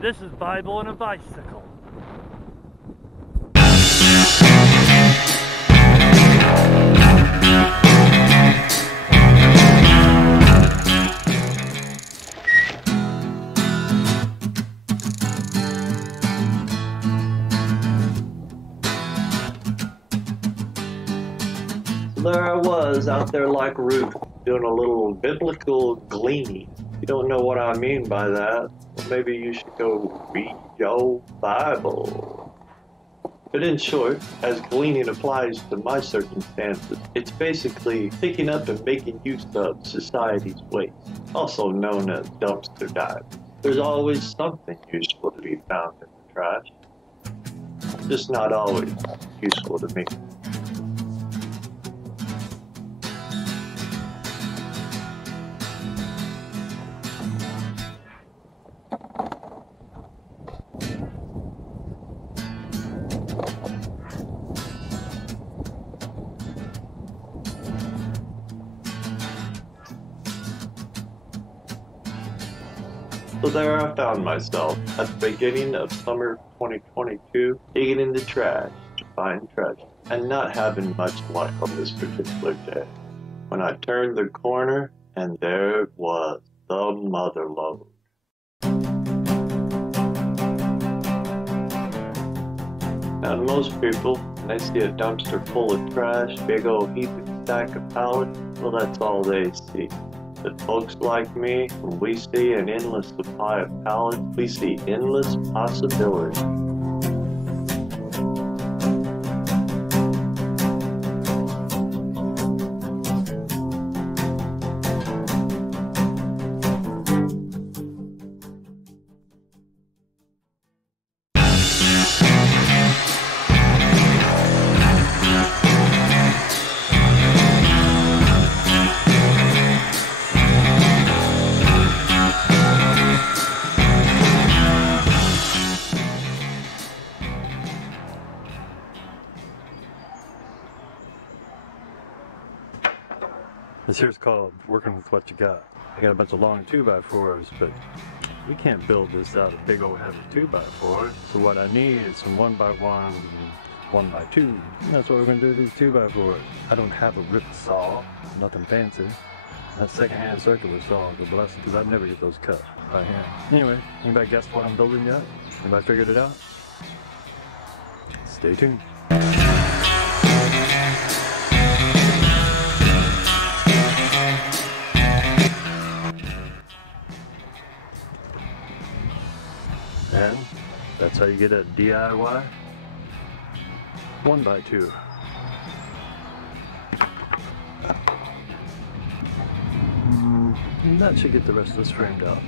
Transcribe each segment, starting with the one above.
This is Bible and a bicycle. There I was out there like Ruth, doing a little biblical gleaning. If you don't know what I mean by that, well, maybe you should go read your Bible. But in short, as gleaning applies to my circumstances, it's basically picking up and making use of society's waste, also known as dumpster diving. There's always something useful to be found in the trash, just not always useful to me. So there I found myself at the beginning of summer 2022, digging in the trash to find treasure, and not having much luck on this particular day. When I turned the corner, and there it was, the mother lode. Now most people, when they see a dumpster full of trash, big old heaping stack of pallets, well that's all they see. But folks like me, when we see an endless supply of pallets, we see endless possibilities. This here's called working with what you got. I got a bunch of long 2x4s, but we can't build this out of big old heavy 2x4s. So what I need is some 1x1 and 1x2. And that's what we're gonna do with these 2x4s. I don't have a rip saw, nothing fancy. That secondhand circular saw is a blessing because I'd never get those cut by hand. Anyway, anybody guess what I'm building yet? Anybody figured it out? Stay tuned. And that's how you get a DIY 1x2. And that should get the rest of this framed out.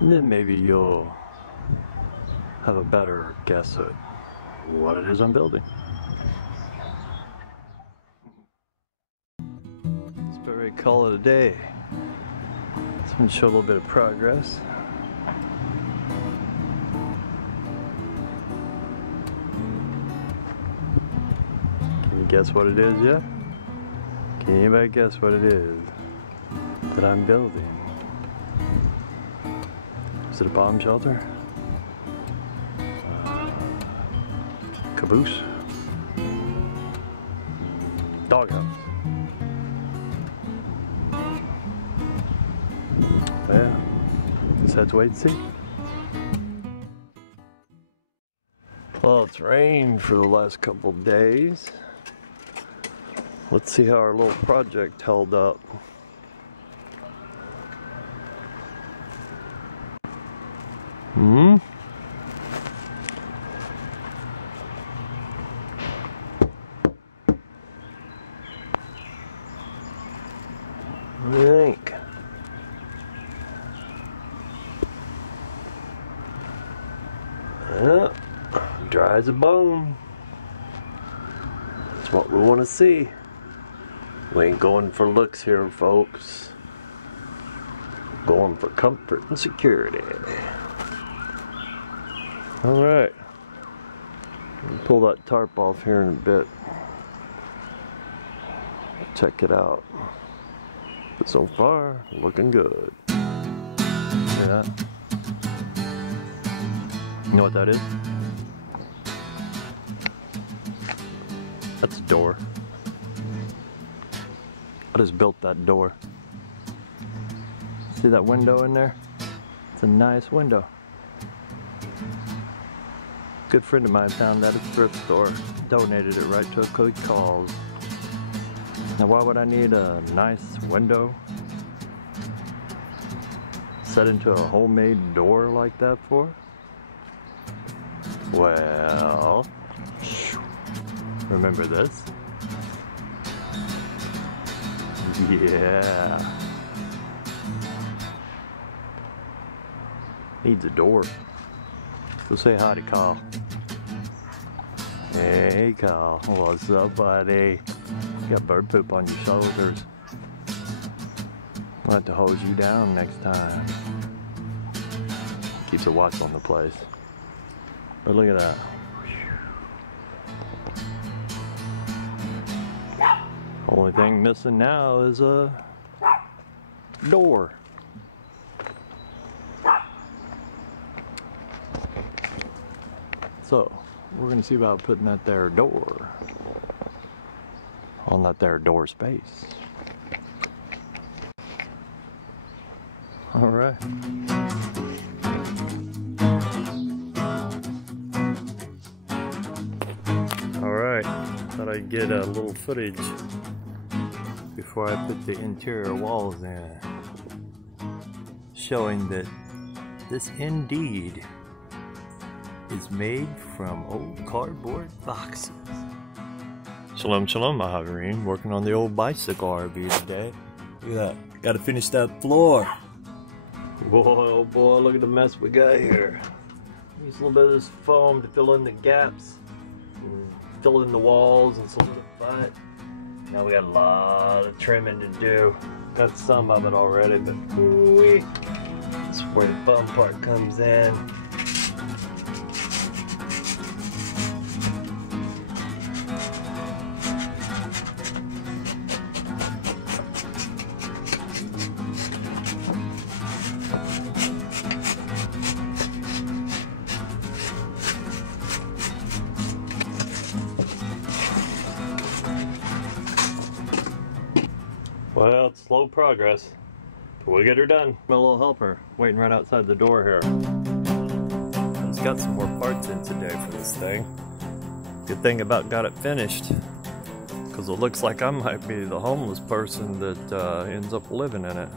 And then maybe you'll have a better guess at what it is I'm building. Let's probably call it a day. It's going to show a little bit of progress. Guess what it is yet? Can anybody guess what it is that I'm building? Is it a bomb shelter? Caboose? Doghouse? Well, just have to wait and see. Well, it's rained for the last couple days. Let's see how our little project held up. What do you think? Yeah, dry as a bone. That's what we want to see. We ain't going for looks here, folks. Going for comfort and security. Alright. Pull that tarp off here in a bit. Check it out. But so far, looking good. Yeah. You know what that is? That's a door. I just built that door. See that window in there? It's a nice window. Good friend of mine found that at the thrift store. Donated it right to a good cause. Now why would I need a nice window set into a homemade door like that for? Well, remember this? Yeah. Needs a door. Go say hi to Kyle. Hey Kyle, what's up buddy? You got bird poop on your shoulders. I'll have to hose you down next time. Keeps a watch on the place. But look at that. Only thing missing now is a door. So, we're gonna see about putting that there door on that there door space. All right. All right, thought I'd get a little footage before I put the interior walls in, showing that this indeed is made from old cardboard boxes. Shalom, shalom, Mahavareen. Working on the old bicycle RV today. Look at that. Gotta finish that floor. Boy, oh boy, look at the mess we got here. Use a little bit of this foam to fill in the gaps, and fill in the walls and solidify it. Now we got a lot of trimming to do. Got some of it already, but ooh-wee. That's where the fun part comes in. Well, it's slow progress, but we get her done. My little helper waiting right outside the door here. I just got some more parts in today for this thing. Good thing about got it finished, because it looks like I might be the homeless person that ends up living in it.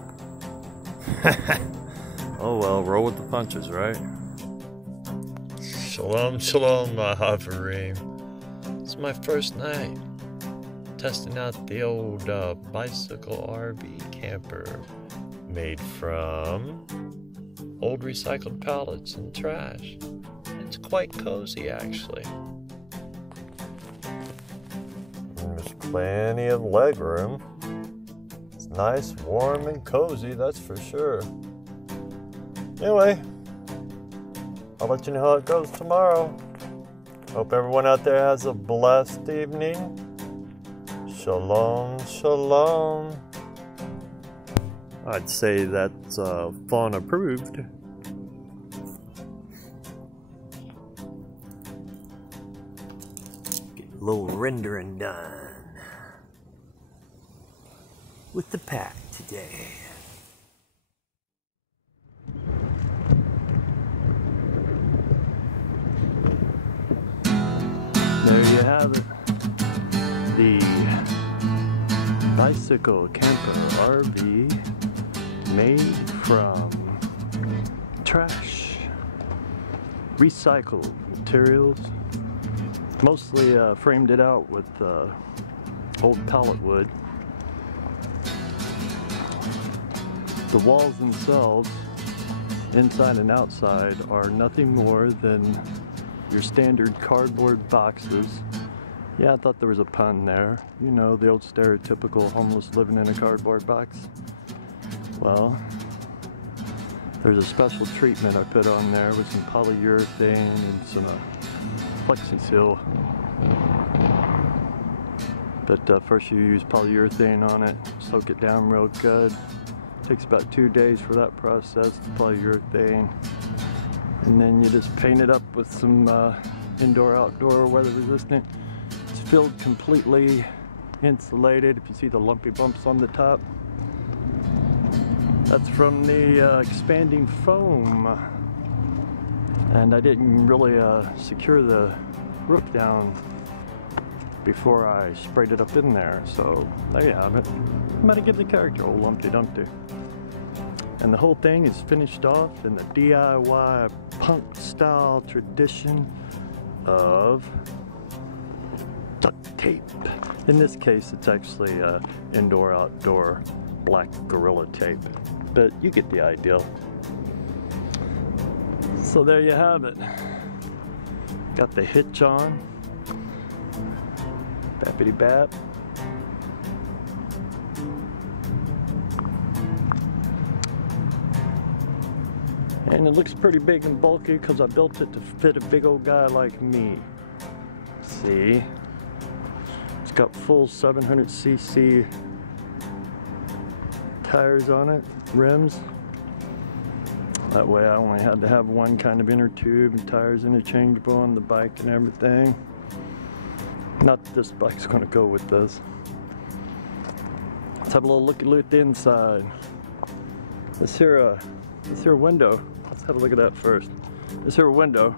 Oh well, roll with the punches, right? Shalom, shalom, Mahavareen. It's my first night testing out the old bicycle RV camper made from old recycled pallets and trash. It's quite cozy actually. There's plenty of leg room. It's nice, warm, and cozy, that's for sure. Anyway, I'll let you know how it goes tomorrow. Hope everyone out there has a blessed evening. Shalom, shalom. I'd say that's fawn approved. Get a little rendering done with the pack today. There you have it. The bicycle camper RV made from trash, recycled materials. Mostly framed it out with old pallet wood. The walls themselves, inside and outside, are nothing more than your standard cardboard boxes. Yeah, I thought there was a pun there. You know, the old stereotypical homeless living in a cardboard box. Well, there's a special treatment I put on there with some polyurethane and some plexi-seal. But first you use polyurethane on it, soak it down real good. Takes about 2 days for that process, the polyurethane. And then you just paint it up with some indoor-outdoor weather resistant. It's filled completely insulated. If you see the lumpy bumps on the top, that's from the expanding foam. And I didn't really secure the roof down before I sprayed it up in there. So there you have it. I'm gonna give the character old Lumpty Dumpty. And the whole thing is finished off in the DIY punk style tradition of duct tape. In this case, it's actually indoor-outdoor black Gorilla Tape, but you get the idea. So there you have it. Got the hitch on. Bappity bap. And it looks pretty big and bulky because I built it to fit a big old guy like me. See? It's got full 700cc tires on it, rims. That way I only had to have one kind of inner tube and tires interchangeable on the bike and everything. Not that this bike's gonna go with this. Let's have a little looky-loo at the inside. This here window, let's have a look at that first. This here window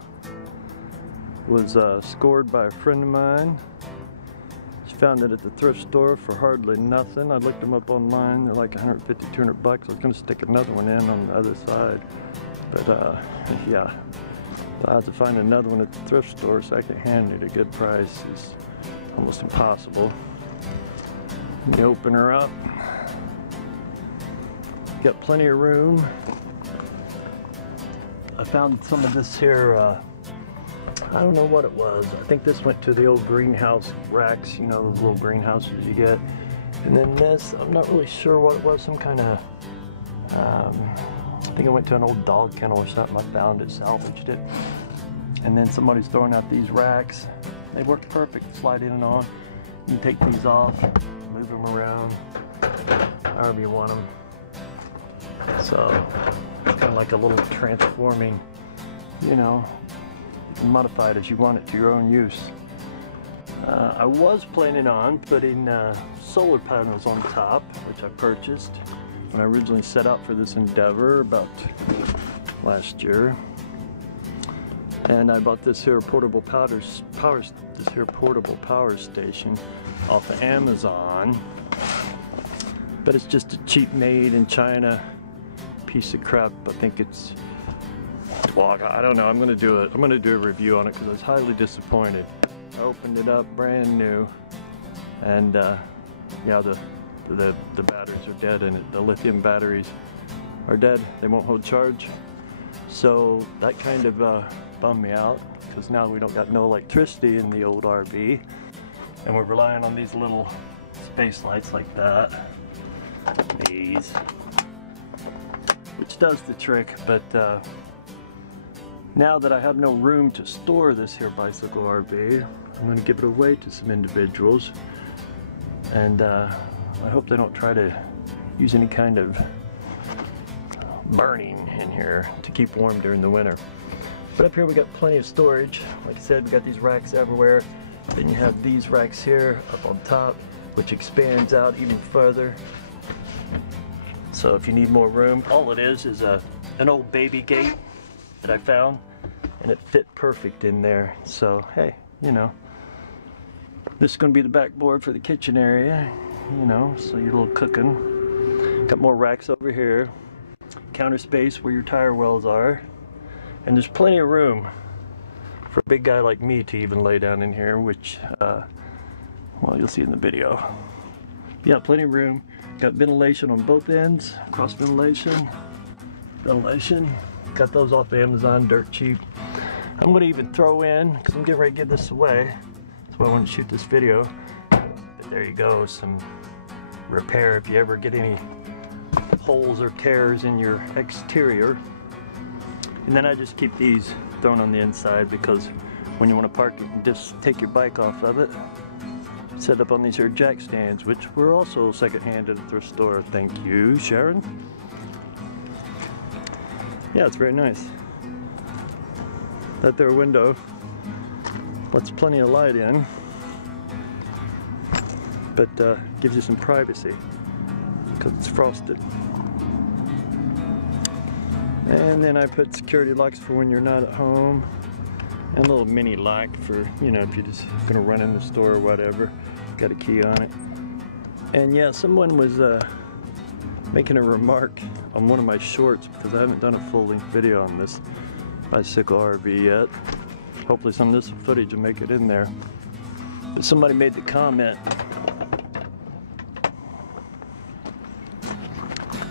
was scored by a friend of mine. She found it at the thrift store for hardly nothing. I looked them up online, they're like 150, 200 bucks. I was gonna stick another one in on the other side. But yeah, I had to find another one at the thrift store second-hand at a good price. It's almost impossible. You open her up. Got plenty of room. I found some of this here, I don't know what it was. I think this went to the old greenhouse racks, you know, those little greenhouses you get. And then this, I'm not really sure what it was, some kind of, I think I went to an old dog kennel or something. I found it, salvaged it. And then somebody's throwing out these racks. They work perfect, slide in and on. You can take these off, move them around, however you want them. So it's kind of like a little transforming, you know, you can modify it as you want it to your own use. I was planning on putting solar panels on top, which I purchased when I originally set out for this endeavor about last year. And I bought this here portable power station off of Amazon. But it's just a cheap made in China piece of crap. I think it's, well, I don't know. I'm gonna do a review on it because I was highly disappointed. I opened it up brand new, and yeah, the batteries are dead in it. The lithium batteries are dead. They won't hold charge. So that kind of bummed me out because now we don't got no electricity in the old RV, and we're relying on these little space lights like that. These, which does the trick, but now that I have no room to store this here bicycle RV, I'm going to give it away to some individuals, and I hope they don't try to use any kind of burning in here to keep warm during the winter. But up here we got plenty of storage. Like I said, we got these racks everywhere. Then you have these racks here up on top, which expands out even further. So if you need more room, all it is an old baby gate that I found, and it fit perfect in there. So hey, you know, this is going to be the backboard for the kitchen area, you know, so your little cooking. Got more racks over here, counter space where your tire wells are, and there's plenty of room for a big guy like me to even lay down in here, which well, you'll see in the video. Yeah, plenty of room. Got ventilation on both ends, cross ventilation. Got those off Amazon, dirt cheap. I'm gonna even throw in, because I'm getting ready to give this away. That's why I wanted to shoot this video. But there you go, some repair if you ever get any holes or tears in your exterior. And then I just keep these thrown on the inside because when you want to park it and just take your bike off of it, set up on these here jack stands, which were also secondhand at a thrift store. Thank you, Sharon. Yeah, it's very nice. That there window lets plenty of light in, but gives you some privacy because it's frosted. And then I put security locks for when you're not at home, and a little mini lock for, you know, if you're just gonna run in the store or whatever. Got a key on it. And yeah, someone was making a remark on one of my shorts, because I haven't done a full-length video on this bicycle RV yet. Hopefully some of this footage will make it in there. But somebody made the comment.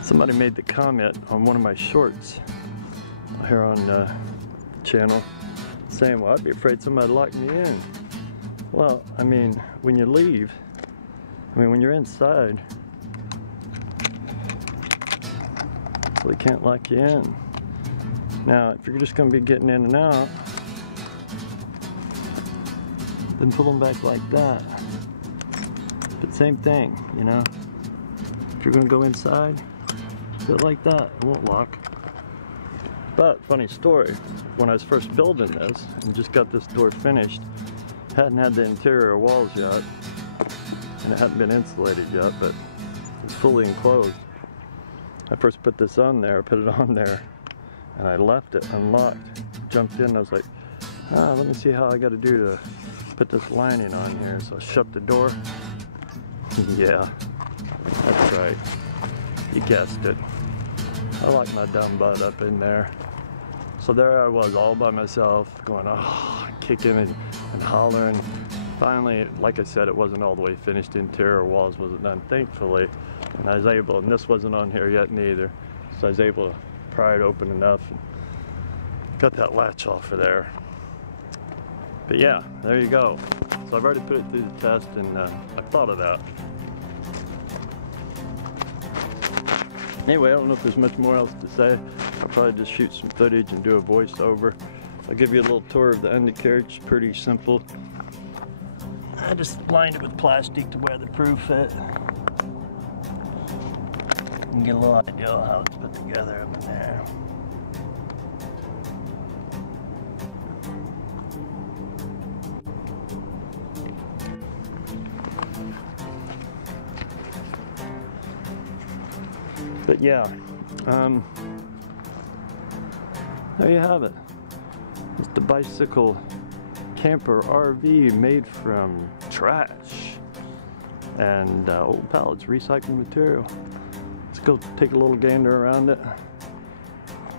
Somebody made the comment on one of my shorts here on the channel, saying, well, I'd be afraid somebody locked me in. Well, I mean, when you leave, when you're inside, so they can't lock you in. Now, if you're just going to be getting in and out, then pull them back like that. But same thing, you know. If you're going to go inside, do it like that. It won't lock. But, funny story, when I was first building this, and just got this door finished, hadn't had the interior walls yet, and it hadn't been insulated yet, but it's fully enclosed. I first put this on there, put it on there, and I left it unlocked. Jumped in, I was like, let me see how I got to do to put this lining on here. So I shut the door. Yeah, that's right. You guessed it. I locked my dumb butt up in there. So there I was all by myself, going, kicking and hollering. Finally, like I said, it wasn't all the way finished. The interior walls wasn't done, thankfully. And I was able, and this wasn't on here yet neither, so I was able to pry it open enough and got that latch off of there. But yeah, there you go. So I've already put it through the test, and I thought of that. Anyway, I don't know if there's much more else to say. I'll probably just shoot some footage and do a voiceover. I'll give you a little tour of the undercarriage. It's pretty simple. I just lined it with plastic to weatherproof it. And get a little idea of how it's put together up in there. But yeah, there you have it. It's the bicycle camper RV made from trash and old pallets, recycled material. Let's go take a little gander around it.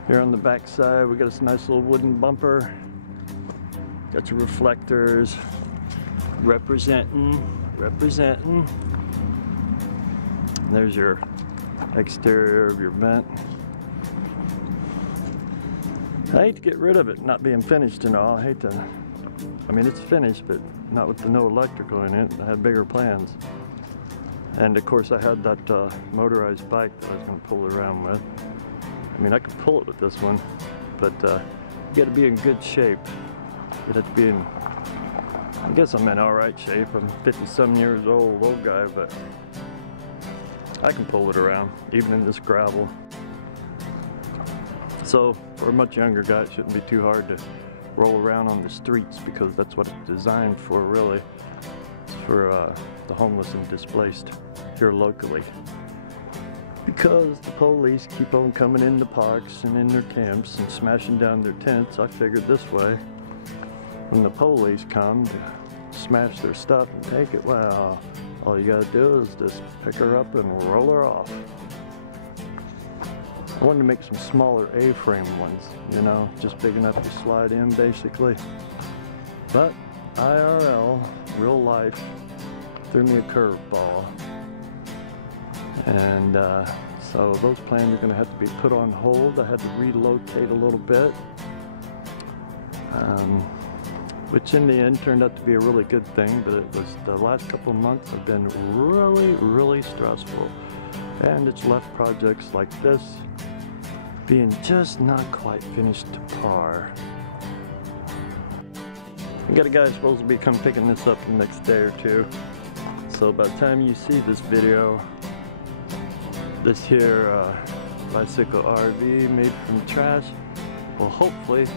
Here on the back side, we got this nice little wooden bumper. Got your reflectors, representing. And there's your exterior of your vent. I hate to get rid of it not being finished and all. I mean, it's finished, but not with the no electrical in it. I had bigger plans. And of course I had that motorized bike that I was going to pull it around with. I mean, I could pull it with this one, but you got to be in good shape. You have to be in, I guess I'm in alright shape. I'm 50-some years old guy, but I can pull it around, even in this gravel. So, for a much younger guy, it shouldn't be too hard to roll around on the streets, because that's what it's designed for, really. It's for the homeless and displaced here locally. Because the police keep on coming in the parks and in their camps and smashing down their tents, I figured this way, when the police come to smash their stuff and take it, well, all you gotta do is just pick her up and roll her off. I wanted to make some smaller A-frame ones, you know, just big enough to slide in, basically. But IRL, real life, threw me a curveball. And so those plans are going to have to be put on hold. I had to relocate a little bit, which in the end turned out to be a really good thing, but it was the last couple of months have been really stressful. And it's left projects like this being just not quite finished to par. I got a guy supposed to be come picking this up the next day or two. So by the time you see this video, this here bicycle RV made from trash will hopefully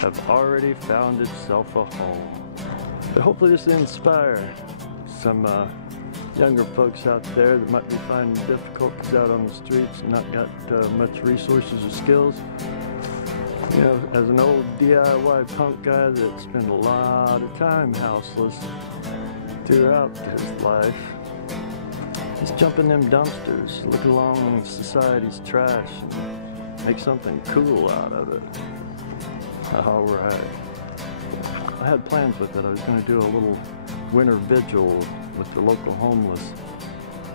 have already found itself a home. But hopefully this will inspire some younger folks out there that might be finding it difficult because out on the streets and not got much resources or skills. You know, as an old DIY punk guy that spent a lot of time houseless throughout his life, just jump in them dumpsters, look along society's trash, and make something cool out of it. Alright. I had plans with it. I was going to do a little winter vigil with the local homeless,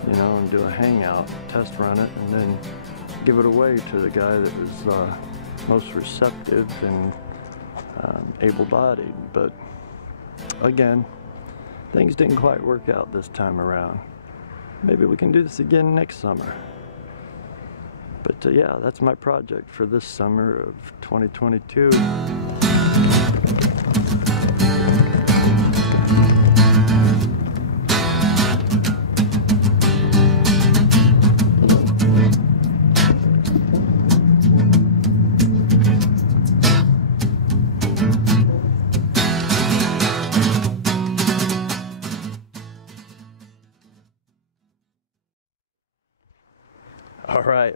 you know, and do a hangout, test run it, and then give it away to the guy that was most receptive and able-bodied. But again, things didn't quite work out this time around. Maybe we can do this again next summer. But yeah, that's my project for this summer of 2022. All right,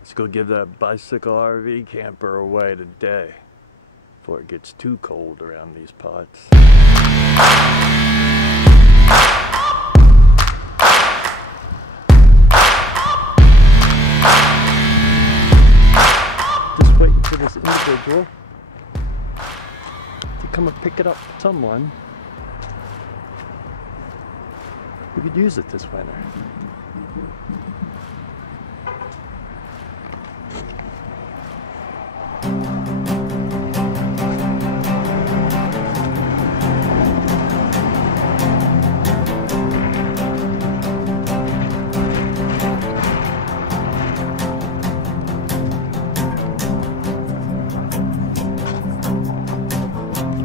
let's go give that bicycle RV camper away today before it gets too cold around these parts. Just waiting for this individual to come and pick it up with someone who could use it this winter.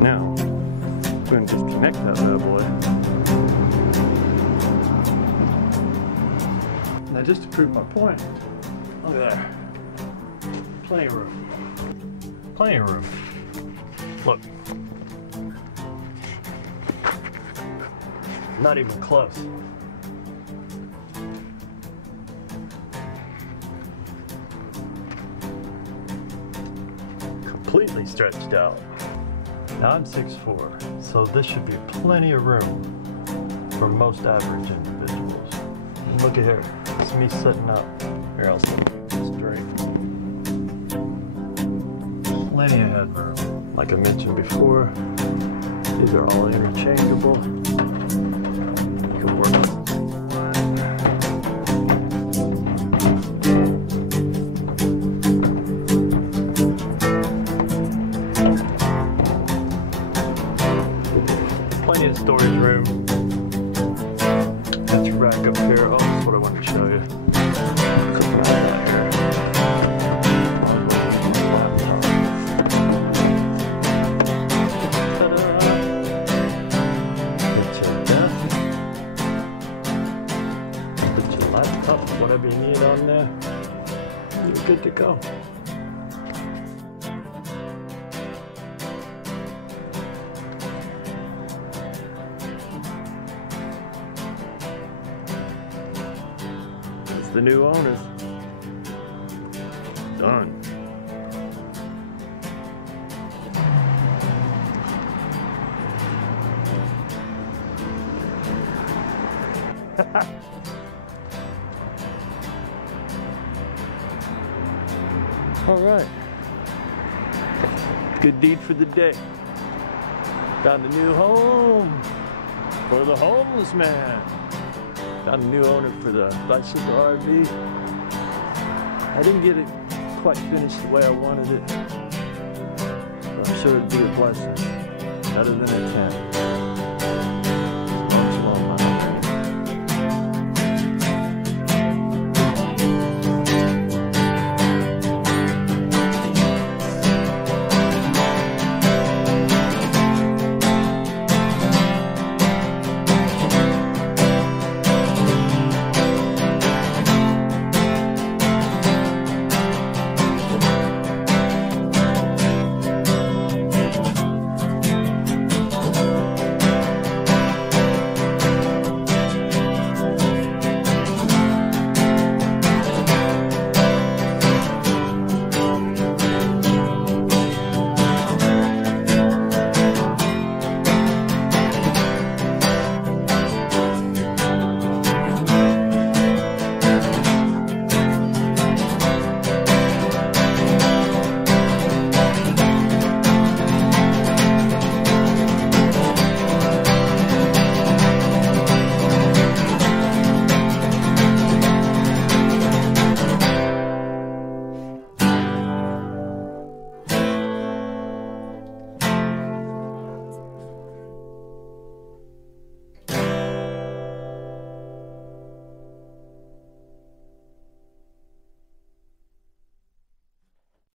Now, I'm going to disconnect that bad boy. Now, just to prove my point, look at there. Plenty of room. Plenty of room. Look. Not even close. Completely stretched out. Now I'm 6'4", so this should be plenty of room for most average individuals. And look at here, it's me sitting up. Here, I'll sit straight. Plenty of headroom. Like I mentioned before, these are all interchangeable. You can work on plenty of storage room. Got your rack up here. Oh, that's what I wanted to show you. Put your laptop, whatever you need on there. You're good to go. The new owners. Done. All right. Good deed for the day. Found a new home for the homeless man. Found a new owner for the bicycle RV. I didn't get it quite finished the way I wanted it. I'm sure it'd be a blessing. Better than a 10.